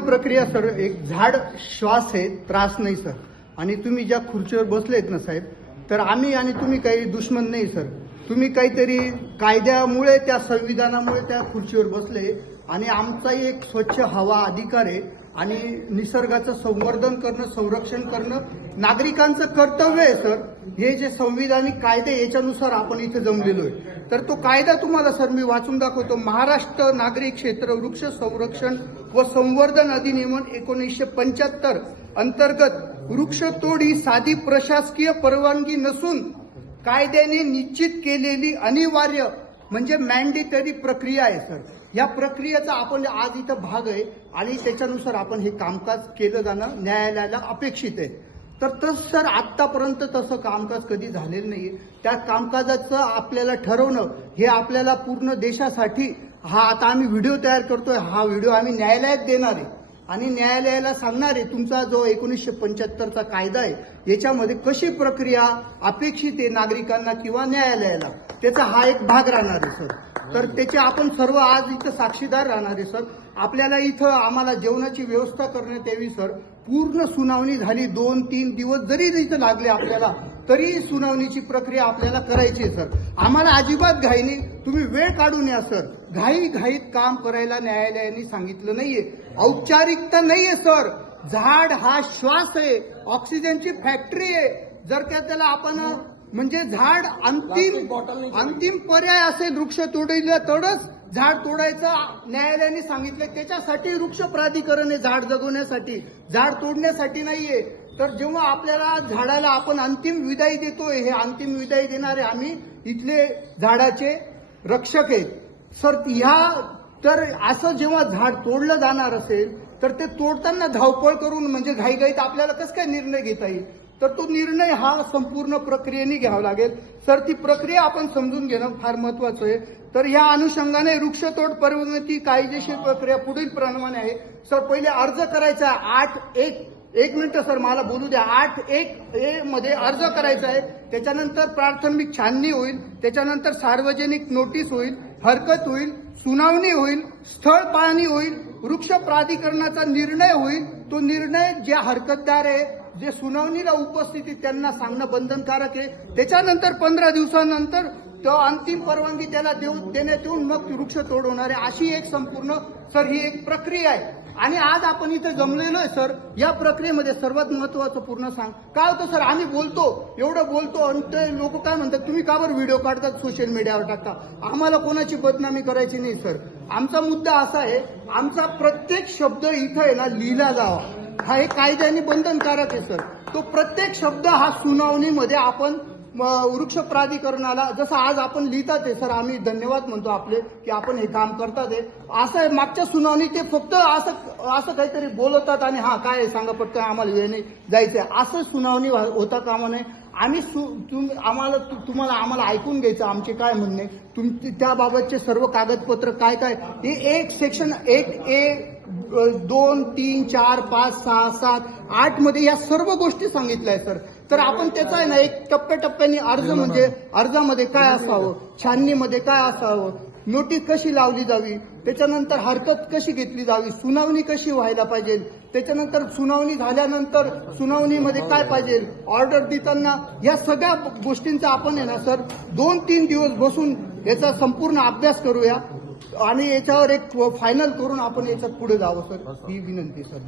प्रक्रिया सर, एक झाड श्वास आहे, त्रास नाही सर. आणि तुम्ही ज्या खुर्चीवर बसलेत ना साहेब, तर आम्ही आणि तुम्ही काही दुश्मन नाही सर. तुम्ही काहीतरी कायद्यामुळे, त्या संविधानामुळे त्या खुर्चीवर बसले. आणि आमचाही एक स्वच्छ हवा अधिकार आहे आणि निसर्गाचं संवर्धन करणं, संरक्षण करणं नागरिकांचं कर्तव्य आहे सर. हे जे संविधानिक कायदे याच्यानुसार आपण इथे जमलेलो आहे. तर तो कायदा तुम्हाला सर मी वाचून दाखवतो. महाराष्ट्र नागरिक क्षेत्र वृक्ष संरक्षण व संवर्धन अधिनियम 1975 अंतर्गत वृक्षतोड ही साधी प्रशासकीय परवानगी नसून कायद्याने निश्चित केलेली अनिवार्य म्हणजे मॅन्डेटरी प्रक्रिया आहे सर. या प्रक्रियेचा आपण आज इथं भाग आहे आणि त्याच्यानुसार आपण हे कामकाज केलं जाणं न्यायालयाला अपेक्षित आहे. तर तसं सर आतापर्यंत तसं कामकाज कधी झालेलं नाही. त्या कामकाजाचं आपल्याला ठरवणं हे आपल्याला पूर्ण देशासाठी, हा आता आम्ही व्हिडिओ तयार करतोय, हा व्हिडिओ आम्ही न्यायालयात देणार आहे आणि न्यायालयाला सांगणार आहे तुमचा जो 1975चा कायदा आहे याच्यामध्ये कशी प्रक्रिया अपेक्षित आहे नागरिकांना किंवा न्यायालयाला, त्याचा हा एक भाग राहणार आहे सर. तर त्याचे आपण सर्व आज इथं साक्षीदार राहणार आहे सर. आपल्याला इथं आम्हाला जेवणाची व्यवस्था करण्यात यावी सर. पूर्ण सुनावणी झाली, 2-3 दिवस जरी इथं लागले आपल्याला, तरी सुनावणीची प्रक्रिया आपल्याला करायची आहे सर. आम्हाला अजिबात घाई नाही, तुम्ही वेळ काढून या सर. घाईत काम करायला न्यायालयाने सांगितलं नाहीये, औपचारिकता नाहीये सर. झाड हा श्वास आहे, ऑक्सिजनची फॅक्टरी आहे. जर का त्याला आपण म्हणजे झाड अंतिम पर्याय असेल वृक्ष तोडीला, तरच झाड तोडायचं न्यायालयाने सांगितलं. त्याच्यासाठी वृक्ष प्राधिकरण आहे, झाड जगवण्यासाठी, झाड तोडण्यासाठी नाहीये. तर जेव्हा आपल्याला झाडाला आपण अंतिम विदाई देतोय, हे अंतिम विदाई देणारे आम्ही इथले झाडाचे रक्षक आहेत सर. तर असं जेव्हा झाड तोडलं जाणार असेल तर ते तोडताना धावपळ करून म्हणजे घाईघाईत आपल्याला कसं काय निर्णय घेता येईल. तर तो निर्णय हा संपूर्ण प्रक्रियेने घ्यावा लागेल सर. ती प्रक्रिया आपण समजून घेणं फार महत्वाचं आहे. तर या अनुषंगाने वृक्षतोड परवानगी कायदेशीर प्रक्रिया पुढील प्रमाणे आहे सर. पहिले अर्ज करायचा 8.1 मिनिट सर मला बोलू द्या. 8.1 मध्ये अर्ज करायचा आहे. त्याच्यानंतर प्राथमिक छाननी होईल, त्याच्यानंतर सार्वजनिक नोटीस होईल, हरकत होईल, सुनावणी होईल, स्थळ पाहणी होईल, वृक्ष प्राधिकरणाचा निर्णय होईल. तो निर्णय जे हरकतदार आहे, जे सुनावणीला उपस्थिती त्यांना सांगणं बंधनकारक आहे. त्याच्यानंतर 15 दिवसानंतर तो अंतिम परवानगी त्याला देण्यात येऊन मग वृक्ष तोड होणार आहे. अशी एक संपूर्ण सर ही एक प्रक्रिया आहे. आणि आज आपण इथे जमलेलो आहे सर. या प्रक्रियेमध्ये सर्वात महत्वाचं पूर्ण काय होतं सर, आम्ही बोलतो, एवढं बोलतो आणि ते लोक काय म्हणतात, तुम्ही का बरं व्हिडिओ काढतात सोशल मीडियावर टाकता. आम्हाला कोणाची बदनामी करायची नाही सर. आमचा मुद्दा असा आहे, आमचा प्रत्येक शब्द इथं आहे ना लिहिला जावा, हा हे कायद्याने बंधनकारक आहे सर. तो प्रत्येक शब्द हा सुनावणीमध्ये आपण वृक्ष प्राधिकरणाला जसं आज आपण लिहितात आहे सर, आम्ही धन्यवाद म्हणतो आपले की आपण हे काम करतात आहे. असं आहे, मागच्या सुनावणी ते फक्त असं काहीतरी बोलतात आणि हा काय सांगा पटकन आम्हाला वेळ नाही जायचंय, असं सुनावणी होता कामा नये. आम्ही आम्हाला ऐकून घ्यायचं आमचे काय म्हणणे, त्याबाबतचे सर्व कागदपत्र काय हे एक सेक्शन 1A 2, 3, 4, 5, 6, 7, 8 मध्ये या सर्व गोष्टी सांगितल्या आहे सर. तर आपण त्याचा आहे ना एक टप्प्याटप्प्याने अर्जामध्ये काय असावं, छाननीमध्ये काय असावं, नोटीस कशी लावली जावी, त्याच्यानंतर हरकत कशी घेतली जावी, सुनावणी कशी व्हायला पाहिजे, त्याच्यानंतर सुनावणी झाल्यानंतर सुनावणीमध्ये काय पाहिजे, ऑर्डर देताना, या सगळ्या गोष्टींचा आपण आहे ना सर 2-3 दिवस बसून याचा संपूर्ण अभ्यास करूया आणि याच्यावर एक फायनल करून आपण याच्यात पुढे जावं सर, ही विनंती सर.